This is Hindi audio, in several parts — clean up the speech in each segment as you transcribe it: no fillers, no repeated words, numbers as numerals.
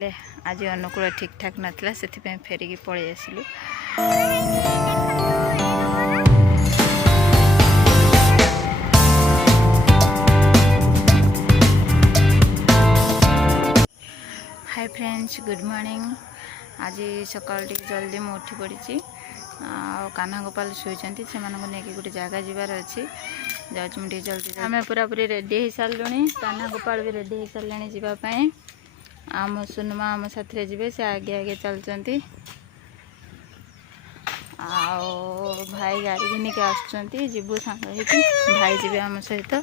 ले आज अनुकूल ठीक ठाक नाला से फेरिकी पलि आसिलु। Hi friends, good morning. आज सकाल जल्दी मुझे उठी पड़ी कान्हा गोपाल शुईचंती से गोटे जगह जीवार अच्छी जाऊँ मुझे जल्दी आम पूरा पूरी रेडी हो सारूँ। कान्हा गोपाल भी रेडी हो सारे जावाई आम सुनमा आम साथी जी से आगे आगे चलती भाई गाड़ी घिनिक आसबू सांग भाई जी आम सहित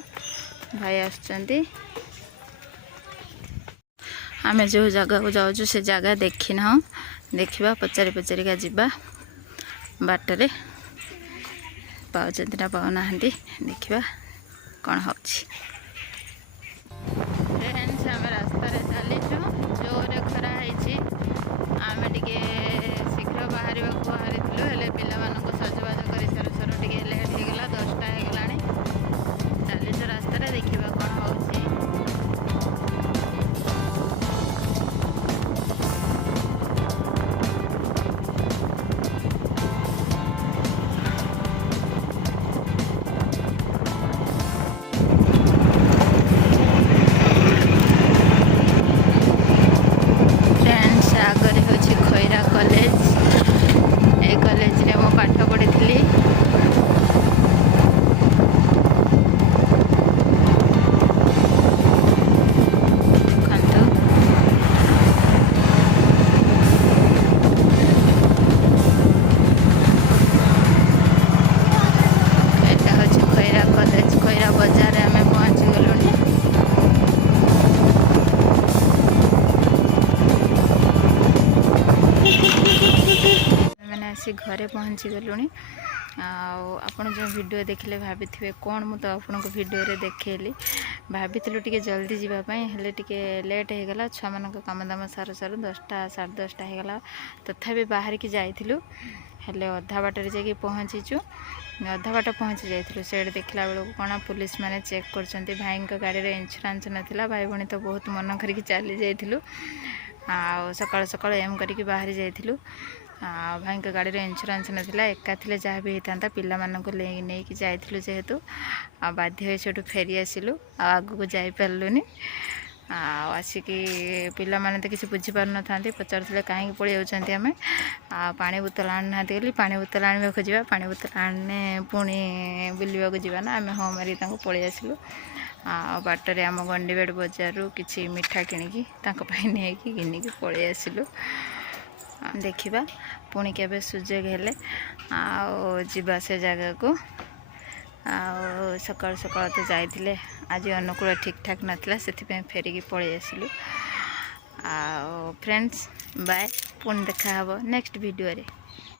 भाई आसुँच आम जो जगह को जाऊँ से जगह देखी ना देखा पचारि पचारिका जावा बाटर पाँच ना पाऊना देखा कौन हो रास्तार चलीचु जोरे खरा आम टे शीघ्र बाहर बाहरी पे सजबाज कर सारू सारू टे लेट होगा 10टा होगा चलीचु रास्तार देखा कौन हो घरे पहुँची गलुणी। आपण जो वीडियो देखले भाभी थे कौन मु तो आपन को वीडियो रे देखेली भाभी टे जल्दी जीवाई हेले टे लेट हो गला छुआ मान कम दाम सारू सारू 10टा 10:30 होगा तथापि बाहर की जाइलु हेले अधा बाटर जाकि पहुँचीचु अधा बाट पहुँची जाइलु से देखला बेलू कौन पुलिस माने चेक कर भाई गाड़ी रे इंश्योरेंस नाला भाई भणी तो बहुत मन करके चली जाइलु सकाल सकाल एम करके बाहरी जाइलु भाई गाड़ी रे इंश्योरेंस नाला एका थे जहाँ भी होता पिला मानक नहीं जाइलु जेहेतु बाध्य से फेरी आसिलु आगू को जापारूनी आसिकी पिला माने तो किसी बुझी पार था पचारे कहीं पलि जाऊँ आम पानी बोतल आना गली पानी बोतल आने को जा पानी बोतल आने पुणी बुलवाक जाना आम हाँ मारी पलि आसिलु बाटर आम गंडीबेड़ बजार किसी मिठा किणिकी नहीं घिनिकी पलि आसिलु देखा पुणी के सुजोग हेले आवा से जगह को सकाल सकाल तो जाइए आज अनुकूल ठीक ठाक नाला से फेरिकी पलि आसिलु। फ्रेंड्स बाय पुणी देखा नेक्स्ट वीडियो रे।